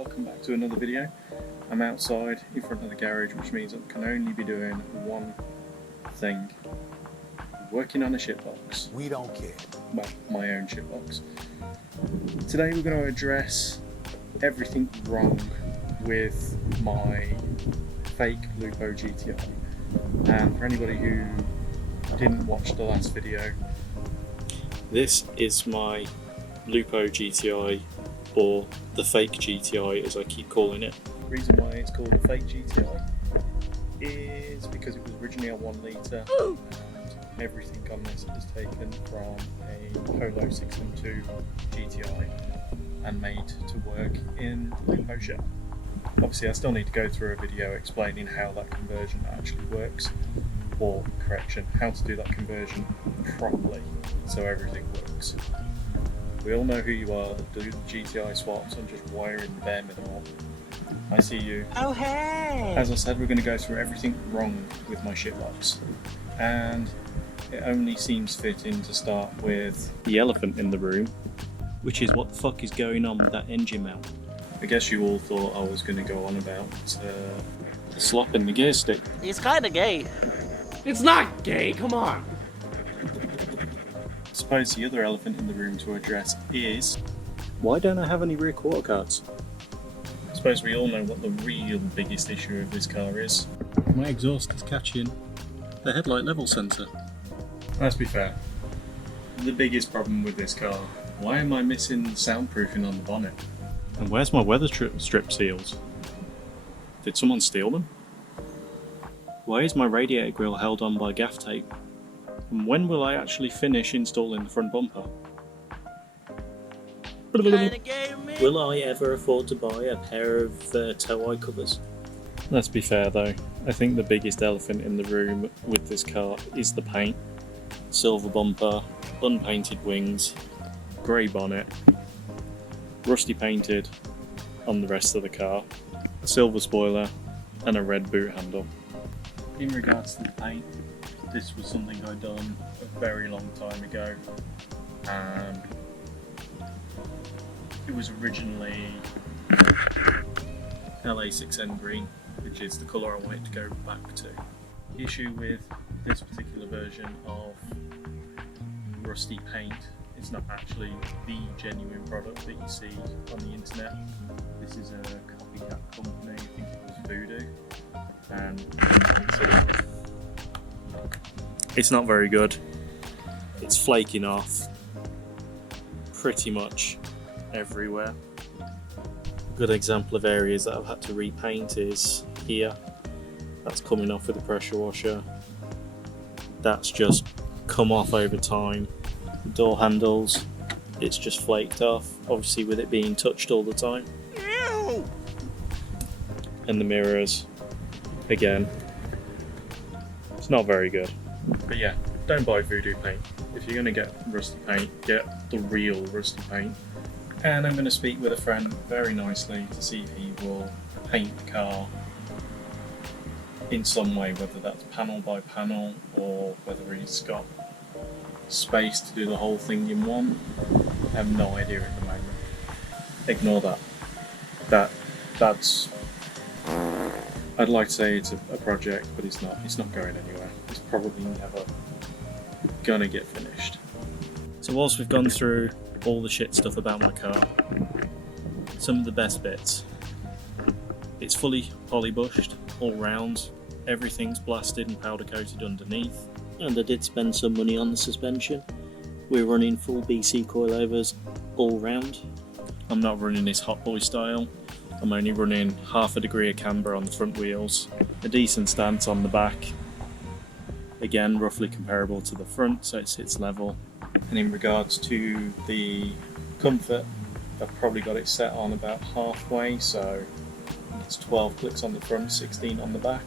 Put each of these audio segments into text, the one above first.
welcome back to another video. I'm outside in front of the garage, which means I can only be doing one thing. Working on a shitbox. We don't care. Well, my own shitbox. Today we're going to address everything wrong with my fake Lupo GTI. And for anybody who didn't watch the last video, this is my Lupo GTI, or the fake GTI as I keep calling it. The reason why it's called the fake GTI is because it was originally a 1 litre and everything on this is taken from a Polo 612 GTI and made to work in the Lupo shell. Obviously I still need to go through a video explaining how that conversion actually works, or correction, how to do that conversion properly so everything works. We all know who you are that do the GTI swaps and just wiring the bare minimal. I see you. Oh hey! As I said, we're going to go through everything wrong with my shitbox, and it only seems fitting to start with the elephant in the room, which is what the fuck is going on with that engine mount. I guess you all thought I was going to go on about the slop in the gear stick. He's kinda gay. It's not gay, come on! I suppose the other elephant in the room to address is, why don't I have any rear quarter cards? I suppose we all know what the real biggest issue of this car is. My exhaust is catching the headlight level sensor. Let's be fair. The biggest problem with this car, why am I missing soundproofing on the bonnet? And where's my weather strip seals? Did someone steal them? Why is my radiator grille held on by gaff tape? And when will I actually finish installing the front bumper? Will I ever afford to buy a pair of tow eye covers? Let's be fair though, I think the biggest elephant in the room with this car is the paint. Silver bumper, unpainted wings, grey bonnet, rusty painted on the rest of the car, a silver spoiler and a red boot handle. In regards to the paint, this was something I'd done a very long time ago. It was originally LA6N green, which is the colour I wanted to go back to. The issue with this particular version of rusty paint, it's not actually the genuine product that you see on the internet. This is a copycat company, I think it was Voodoo, and it's not very good. It's flaking off pretty much everywhere. A good example of areas that I've had to repaint is here. That's coming off with the pressure washer. That's just come off over time. The door handles, it's just flaked off, obviously with it being touched all the time. Ew. And the mirrors, again, it's not very good. But yeah, don't buy Voodoo paint. If you're going to get rusty paint, get the real rusty paint. And I'm going to speak with a friend very nicely to see if he will paint the car in some way, whether that's panel by panel or whether he's got space to do the whole thing in one. I have no idea at the moment. Ignore that. That's I'd like to say it's a project, but it's not going anywhere. It's probably never gonna get finished. So whilst we've gone through all the shit stuff about my car, some of the best bits. It's fully polybushed all round, everything's blasted and powder coated underneath, and I did spend some money on the suspension. We're running full BC coilovers all round. I'm not running this Hot Boy style. I'm only running half a degree of camber on the front wheels, a decent stance on the back, again roughly comparable to the front, so it sits level. And in regards to the comfort, I've probably got it set on about halfway, so it's 12 clicks on the front, 16 on the back.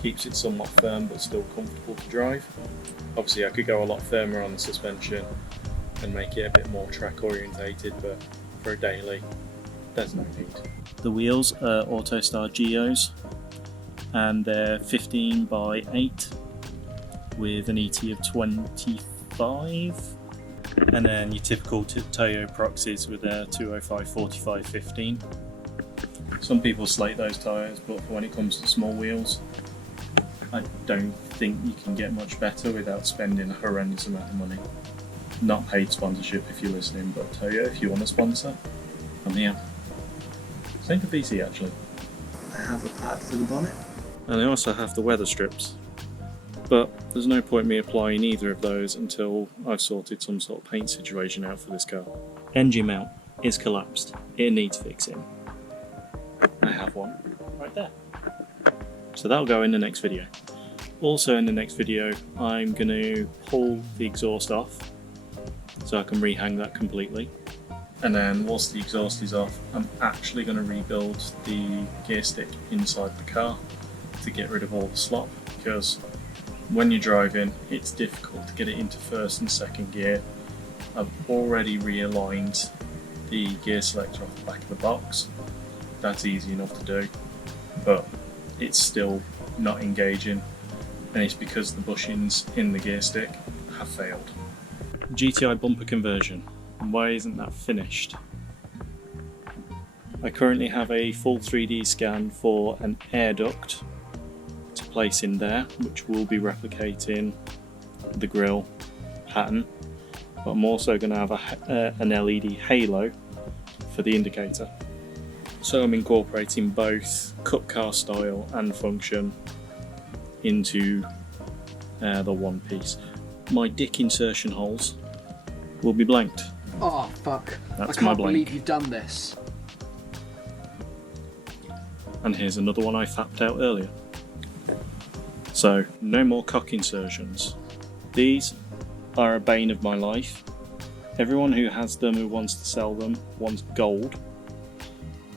Keeps it somewhat firm but still comfortable to drive. Obviously I could go a lot firmer on the suspension and make it a bit more track orientated, but for a daily there's no need. The wheels are Autostar Geos and they're 15 by 8 with an ET of 25, and then your typical Toyo Proxys with a 205 45 15. Some people slate those tyres, but when it comes to small wheels, I don't think you can get much better without spending a horrendous amount of money. Not paid sponsorship if you're listening, but Toyo, if you want to sponsor, I'm here. Same for PC actually. I have a pad for the bonnet. And I also have the weather strips. But there's no point me applying either of those until I've sorted some sort of paint situation out for this car. Engine mount is collapsed. It needs fixing. I have one right there. So that'll go in the next video. Also in the next video, I'm going to pull the exhaust off so I can rehang that completely. And then whilst the exhaust is off, I'm actually going to rebuild the gear stick inside the car to get rid of all the slop, because when you're driving it's difficult to get it into first and second gear. I've already realigned the gear selector off the back of the box. That's easy enough to do, but it's still not engaging, and it's because the bushings in the gear stick have failed. GTI bumper conversion. Why isn't that finished? I currently have a full 3D scan for an air duct to place in there, which will be replicating the grille pattern, but I'm also going to have an LED halo for the indicator. So I'm incorporating both cup car style and function into the one piece. My dick insertion holes will be blanked. Oh fuck. That's I my can't blank. believe you've done this. And here's another one I fapped out earlier. So no more cock insertions. These are a bane of my life. Everyone who has them, who wants to sell them, wants gold.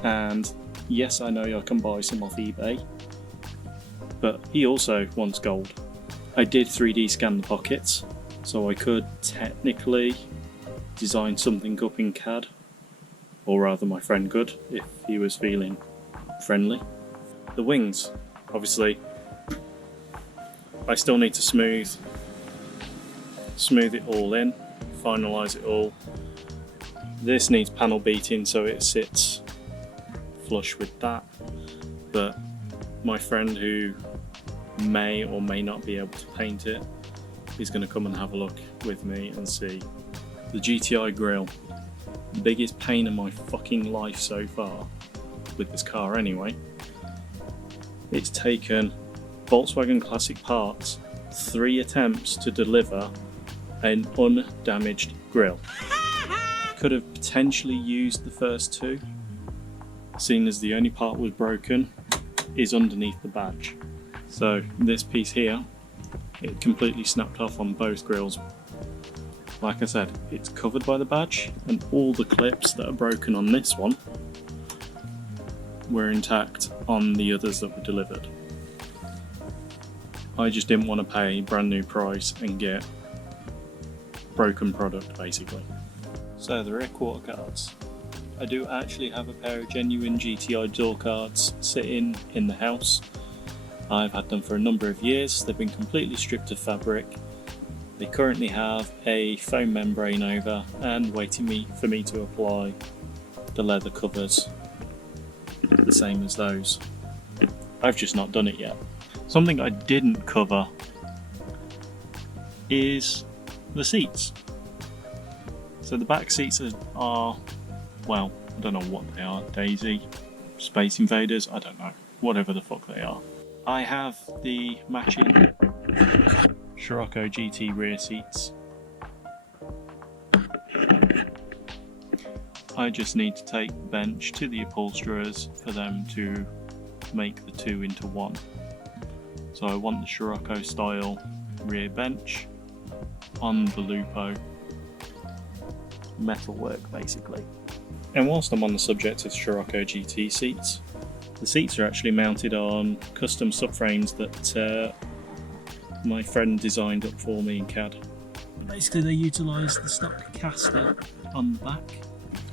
And yes, I know I can buy some off eBay, but he also wants gold. I did 3D scan the pockets, so I could technically design something up in CAD, or rather my friend could, if he was feeling friendly. The wings, obviously, I still need to smooth it all in, finalise it all. This needs panel beating so it sits flush with that, but my friend who may or may not be able to paint it is going to come and have a look with me and see. The GTI grille, the biggest pain in my fucking life so far with this car anyway. It's taken Volkswagen Classic Parts 3 attempts to deliver an undamaged grille. Could have potentially used the first 2, seeing as the only part was broken is underneath the badge. So this piece here, it completely snapped off on both grills. Like I said, it's covered by the badge, and all the clips that are broken on this one were intact on the others that were delivered. I just didn't want to pay brand new price and get broken product basically. So the rear quarter cards. I do actually have a pair of genuine GTI door cards sitting in the house. I've had them for a number of years. They've been completely stripped of fabric. They currently have a foam membrane over and waiting for me to apply the leather covers, the same as those. I've just not done it yet. Something I didn't cover is the seats. So the back seats are, well, I don't know what they are, Daisy, Space Invaders, I don't know, whatever the fuck they are. I have the matching Scirocco GT rear seats. I just need to take the bench to the upholsterers for them to make the 2 into 1. So I want the Scirocco style rear bench on the Lupo metalwork basically. And whilst I'm on the subject of Scirocco GT seats, the seats are actually mounted on custom subframes that my friend designed up for me in CAD. Basically they utilise the stock caster on the back,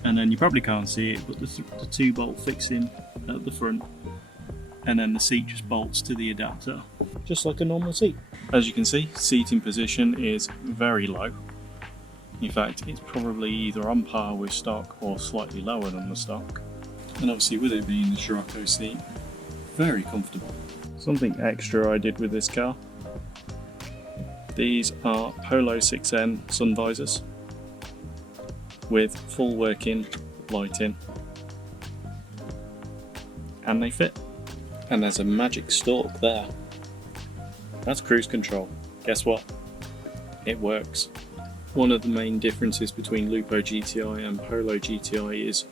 and then you probably can't see it, but the 2-bolt fixing at the front, and then the seat just bolts to the adapter, just like a normal seat. As you can see, seating position is very low. In fact, it's probably either on par with stock or slightly lower than the stock. And obviously with it being the Scirocco seat, very comfortable. Something extra I did with this car. These are Polo 6N sun visors with full working lighting, and they fit. And there's a magic stalk there. That's cruise control. Guess what? It works. One of the main differences between Lupo GTI and Polo GTI is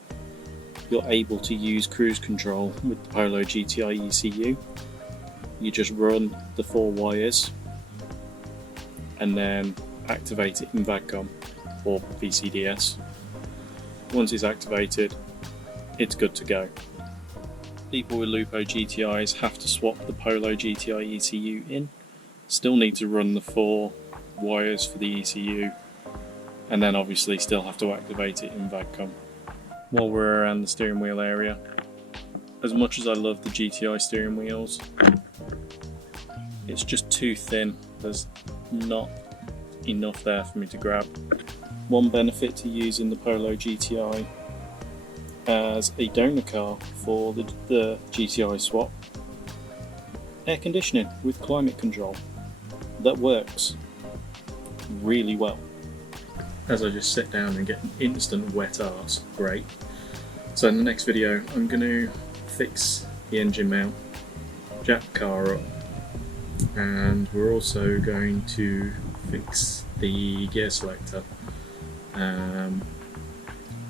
you're able to use cruise control with the Polo GTI ECU. You just run the 4 wires and then activate it in VADCOM or VCDS. Once it's activated, it's good to go. People with Lupo GTIs have to swap the Polo GTI ECU in, still need to run the 4 wires for the ECU, and then obviously still have to activate it in VADCOM. While we're around the steering wheel area, as much as I love the GTI steering wheels, it's just too thin. There's not enough there for me to grab. One benefit to using the Polo GTI as a donor car for the GTI swap: air conditioning with climate control. That works really well. As I just sit down and get an instant wet arse, great. So in the next video I'm going to fix the engine mount, jack the car up, and we're also going to fix the gear selector.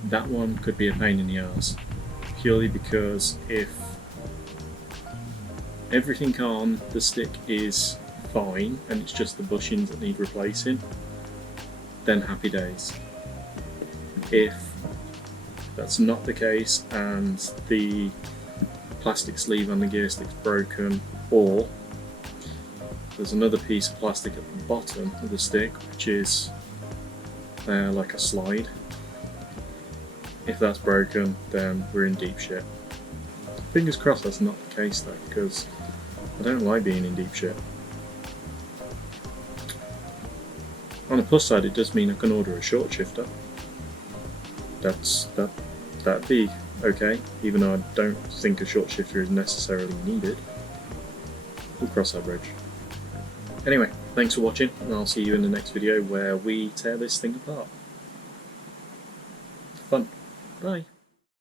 That one could be a pain in the arse, purely because if everything on the stick is fine and it's just the bushings that need replacing, then happy days. If that's not the case and the plastic sleeve on the gear stick's broken, or there's another piece of plastic at the bottom of the stick which is like a slide, if that's broken, then we're in deep shit. Fingers crossed that's not the case though, because I don't like being in deep shit. On the plus side, it does mean I can order a short shifter. That'd be okay, even though I don't think a short shifter is necessarily needed. We'll cross that bridge. Anyway, thanks for watching, and I'll see you in the next video where we tear this thing apart. Fun. Bye.